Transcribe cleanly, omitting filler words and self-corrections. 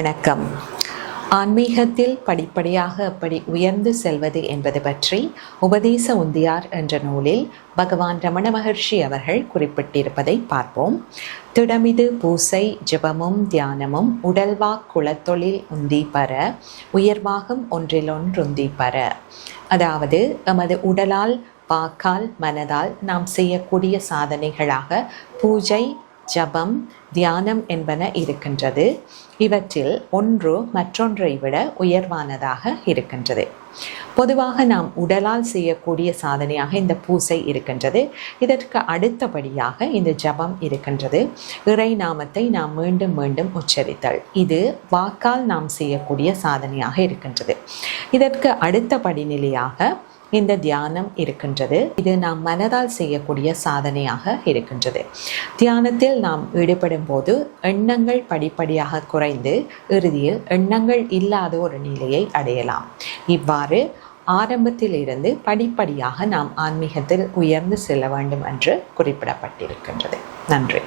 வணக்கம். ஆன்மீகத்தில் படிப்படியாக எப்படி உயர்ந்து செல்வது என்பது பற்றி உபதேச உந்தியார் என்ற நூலில் பகவான் ரமண மகர்ஷி அவர்கள் குறிப்பிட்டிருப்பதை பார்ப்போம். திடமிது பூசை ஜபமும் தியானமும் உடல்வாக் குலத்தொழில் உந்தி பர உயர்வாகும் ஒன்றிலொன்றுந்தி பர. அதாவது எமது உடலால் வாக்கால் மனதால் நாம் செய்யக்கூடிய சாதனைகளாக பூஜை ஜபம் தியானம் என்பன இருக்கின்றது. இவற்றில் ஒன்று மற்றொன்றை விட உயர்வானதாக இருக்கின்றது. பொதுவாக நாம் உடலால் செய்யக்கூடிய சாதனையாக இந்த பூசை இருக்கின்றது. இதற்கு அடுத்தபடியாக இந்த ஜபம் இருக்கின்றது. இறை நாமத்தை நாம் மீண்டும் மீண்டும் உச்சரித்தல், இது வாக்கால் நாம் செய்யக்கூடிய சாதனையாக இருக்கின்றது. இதற்கு அடுத்த படிநிலையாக இந்த தியானம் இருக்கின்றது. இது நாம் மனதால் செய்யக்கூடிய சாதனையாக இருக்கின்றது. தியானத்தில் நாம் ஈடுபடும் போது எண்ணங்கள் படிப்படியாக குறைந்து இறுதியில் எண்ணங்கள் இல்லாத ஒரு நிலையை அடையலாம். இவ்வாறு ஆரம்பத்தில் இருந்து படிப்படியாக நாம் ஆன்மீகத்தில் உயர்ந்து செல்ல வேண்டும் என்று குறிப்பிடப்பட்டிருக்கின்றது. நன்றி.